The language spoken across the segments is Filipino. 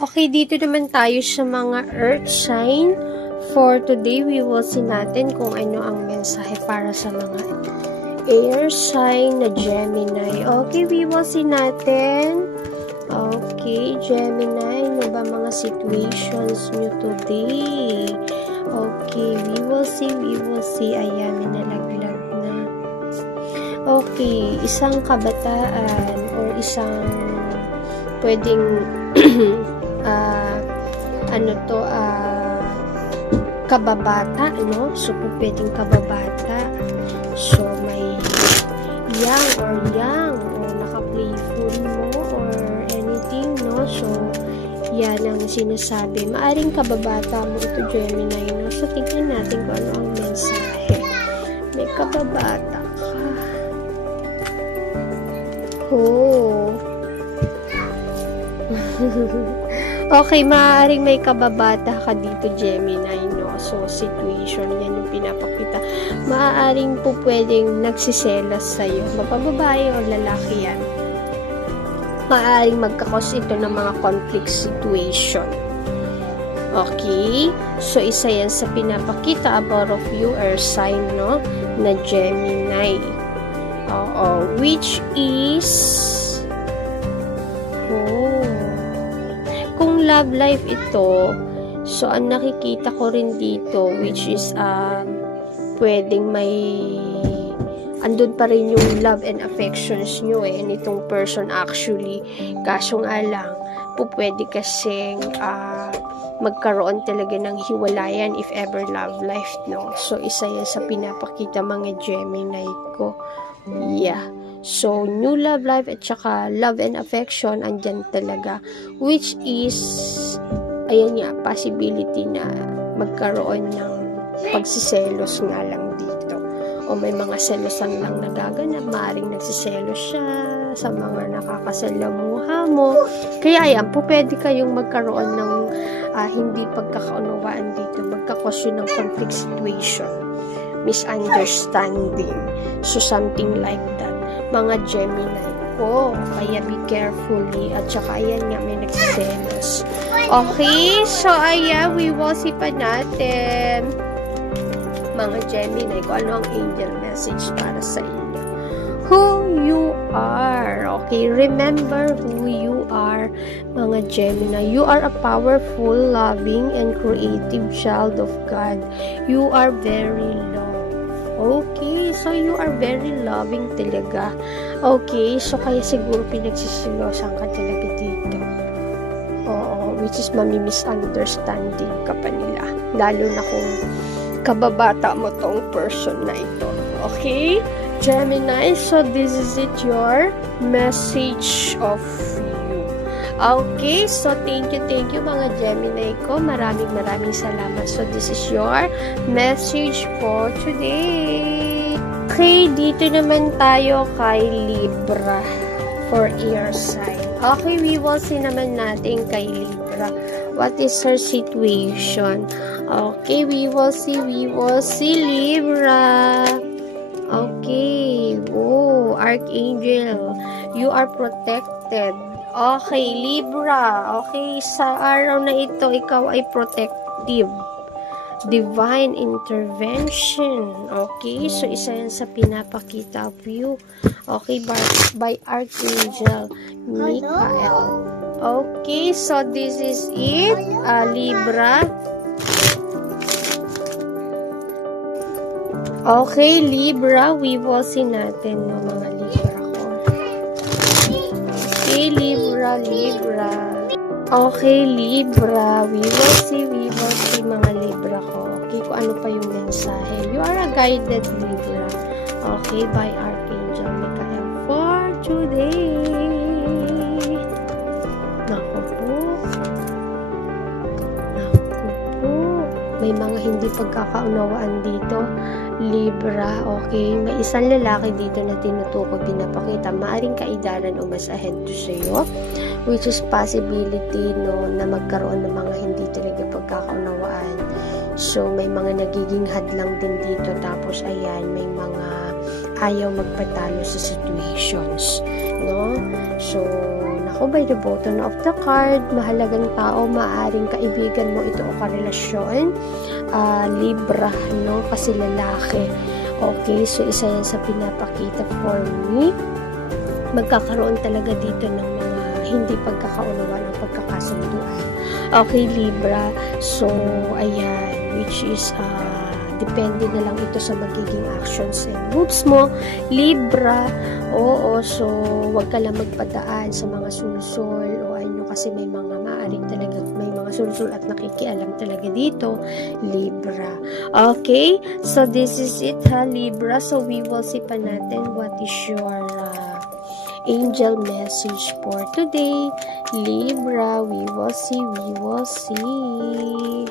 Okay, dito naman tayo sa mga earth sign. For today, we will see natin kung ano ang mensahe para sa mga air sign na Gemini. Okay, we will see natin. Okay, Gemini, ano ba mga situations nyo today? Okay, we will see. Ayan, may nalaglag na. Okay, isang kabataan or isang pwedeng kababata, no? So, pwedeng kababata. So, may young or naka-playful mo or anything, no? So, yan ang sinasabi. Maaring kababata mo ito, Gemini, no? So, tingnan natin kung ano ang mensahe. May kababata ka. Oh. Okay, maaaring may kababata ka dito, Gemini, no? So, situation, yan yung pinapakita. Maaaring po pwedeng nagsiselos sa'yo. Mapababae o lalaki yan. Maaaring magkakos ito ng mga conflict situation. Okay? So, isa yan sa pinapakita about of you or sign, no? Na Gemini. Oo. Which is kung love life ito, so ang nakikita ko rin dito, which is pwedeng may andun pa rin yung love and affections nyo nitong person actually. Kaso nga lang, pwede kasing magkaroon talaga ng hiwalayan if ever love life, no? So, isa yan sa pinapakita mga Gemini ko. Yeah. So, new love life at saka love and affection, andyan talaga. Which is, ayan nga, possibility na magkaroon ng pagsiselos nga lang dito. O may mga selosan lang nagaganap, maaaring nagsiselos siya sa mga nakakasalamuha mo. Kaya ayan, pwede kayong magkaroon ng hindi pagkakaunawaan dito, magkakosyon ng conflict situation, misunderstanding. So, something like that. Mga Gemini ko. Kaya be carefully. At saka ayan nga, may nagsiselos. Okay? So, ayan, we will see pa natin. Mga Gemini ko, ano ang angel message para sa inyo? Who you are. Okay? Remember who you are, mga Gemini. You are a powerful, loving, and creative child of God. You are very loved. Okay, so you are very loving talaga. Okay, so kaya siguro pinagsisilosan ka talaga dito. Oo, which is mami-misunderstanding ka pa nila. Lalo na kung kababata mo tong person na ito. Okay, Gemini, so this is it, your message of you. Okay, so thank you mga Gemini ko. Maraming salamat. So this is your message for today. Okay, dito naman tayo kay Libra for air sign. Okay, we will see naman natin kay Libra. What is her situation? Okay, we will see Libra. Okay, oh, Archangel, you are protected. Okay, Libra. Okay, sa araw na ito, ikaw ay protective. Divine intervention. Okay, so isa yan sa pinapakita of you. Okay, by Archangel Michael. Okay, so this is it, Libra. Okay, Libra, we will see natin ng mga Libra ko. Okay, Libra. Okay, Libra, we will see mga Libra ko. Okay, kung ano pa yung mensahe. You are a guided Libra. Okay, by Archangel Michael for today. Naku po. May mga hindi pagkakaunawaan dito. Libra, okay. May isang lalaki dito na tinutukoy, pinapakita. Maaring kaidaran o mas ahead to sa'yo. Which is possibility, no, na magkaroon ng mga hindi talaga pagkakaunawaan. So, may mga nagiging hadlang din dito. Tapos, ayan, may mga ayaw magpatalo sa situations. No? So, naku Naku, by the bottom of the card, mahalagang tao, maaaring kaibigan mo ito o karelasyon. Libra, no? Kasi lalaki. Okay, so isa yan sa pinapakita for me. Magkakaroon talaga dito ng mga hindi pagkakaunawaan ng pagkakasunduan. Okay, Libra. So, ayan, which is, depende na lang ito sa magiging actions and moves mo. Libra, oo, so, wag ka lang magpadaan sa mga sulsol o ano, kasi may mga maaring talaga, may mga sulsol at nakikialam talaga dito, Libra. Okay, so this is it, ha, Libra. So, we will see pa natin what is your angel message for today, Libra. We will see, we will see.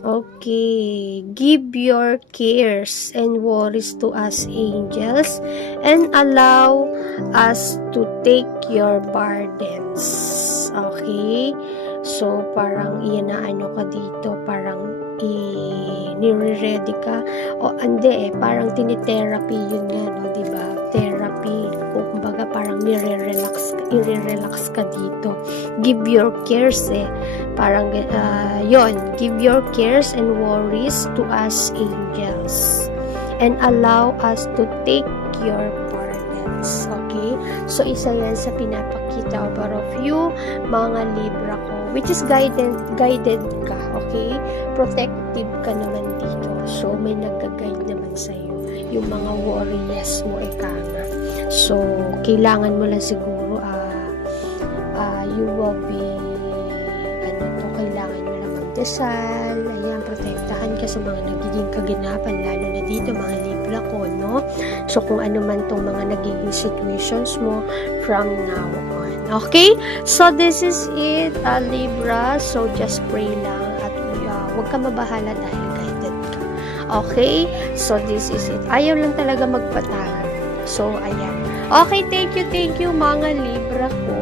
Okay, give your cares and worries to us, angels, and allow us to take your burdens. Okay, so parang iyan na ano ka dito, parang nire-ready ka, o hindi parang tinitherapy yun nga, no, diba? Therapy, kumbaga parang nire-relax ka dito. Give your cares, parang yon, give your cares and worries to us, angels, and allow us to take your burdens. Okay, so isa yan sa pinapakita about of you, mga Libra ko, which is guided ka. Okay, protective ka naman dito, so may nagka-guide naman sa'yo, yung mga worries mo, kama. So kailangan mo lang siguro you will be kailangan mo lang magdasal, ayan, protektahan ka sa mga nagiging kaganapan, lalo na dito mga Libra ko, no? So kung ano man tong mga nagiging situations mo from now on. Okay, so this is it, Libra. So just pray lang at huwag ka mabahala dahil guided ka. Okay, so this is it. Ayaw lang talaga magpatalo. So ayan. Okay, thank you mga Libra ko.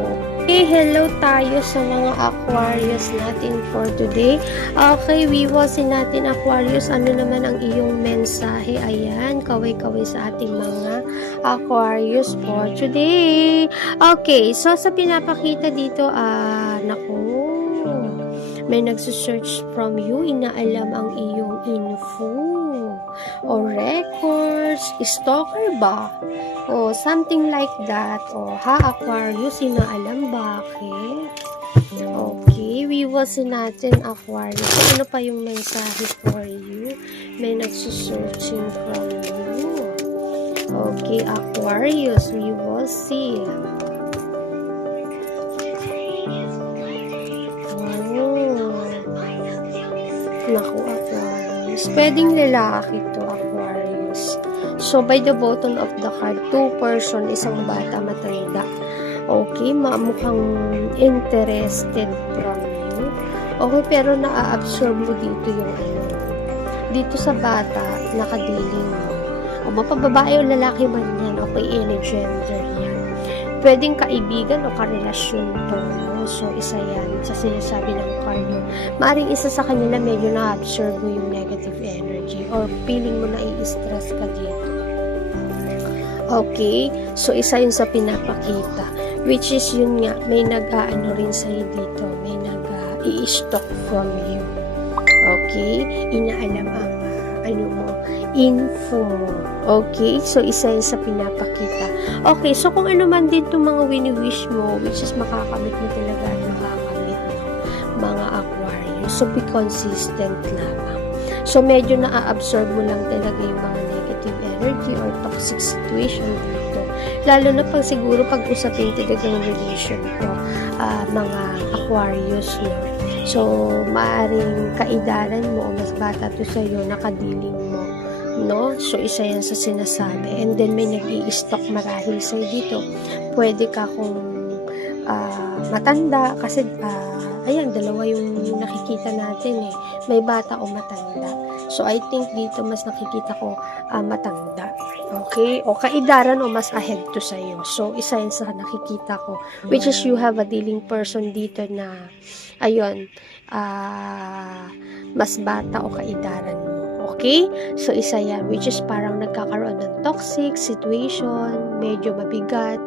Okay, hello tayo sa mga Aquarius natin for today. Okay, viewsin natin, Aquarius, ano naman ang iyong mensahe. Ayan, kaway-kaway sa ating mga Aquarius for today. Okay, so sa pinapakita dito, naku, may nagsusearch from you, inaalam ang iyong info o records, stalker ba? O something like that. O Aquarius, inaalam bakit? Okay, viewsin natin, Aquarius. So, ano pa yung mensahe for you? May nagsusearching from you. Okay, Aquarius, we will see. Naku, Aquarius. Pwedeng lalaki to, Aquarius. So, by the bottom of the card, 2 person, isang bata, matanda. Okay, mukhang interested from you. Okay, pero naa-absorb mo dito yung ano. Dito sa bata, nakadiling mo. O mapababae o lalaki man yan, okay, any gender yan. Pwedeng kaibigan o karelasyon to, no? So, isa yan sa sinasabi ng card mo. Maaring isa sa kanila medyo na-absorb mo yung negative energy or feeling mo na i-stress ka dito. Okay? So, isa yun sa pinapakita. Which is yun nga, may nag-aano rin sa'yo dito. May nag-i-stalk from you. Okay? Inaalam ang info mo. Okay? So, isa yun sa pinapakita. Okay, so kung ano man din itong mga wini-wish mo, which is makakamit mo talaga at makakamit mo, mga Aquarius. So, be consistent lamang. So, medyo na-absorb mo lang talaga yung mga negative energy or toxic situation dito. Lalo na pag siguro pag-usapin talagang relation ko, mga Aquarius, no? So, maaring kaidaran mo o mas bata to sa'yo, nakadiling mo, no? So, isa yan sa sinasabi. And then, may nag-i-stalk marahil sa'yo dito. Pwede ka kung matanda, kasi, ayan, dalawa yung nakikita natin, may bata o matanda. So, I think dito mas nakikita ko matanda. Okay? O kaidaran o mas ahead to sa'yo. So, isa yan sa nakikita ko. Which is you have a dealing person dito na, ayun, mas bata o kaidaran mo. Okay? So, isa yan, which is parang nagkakaroon ng toxic situation, medyo mabigat,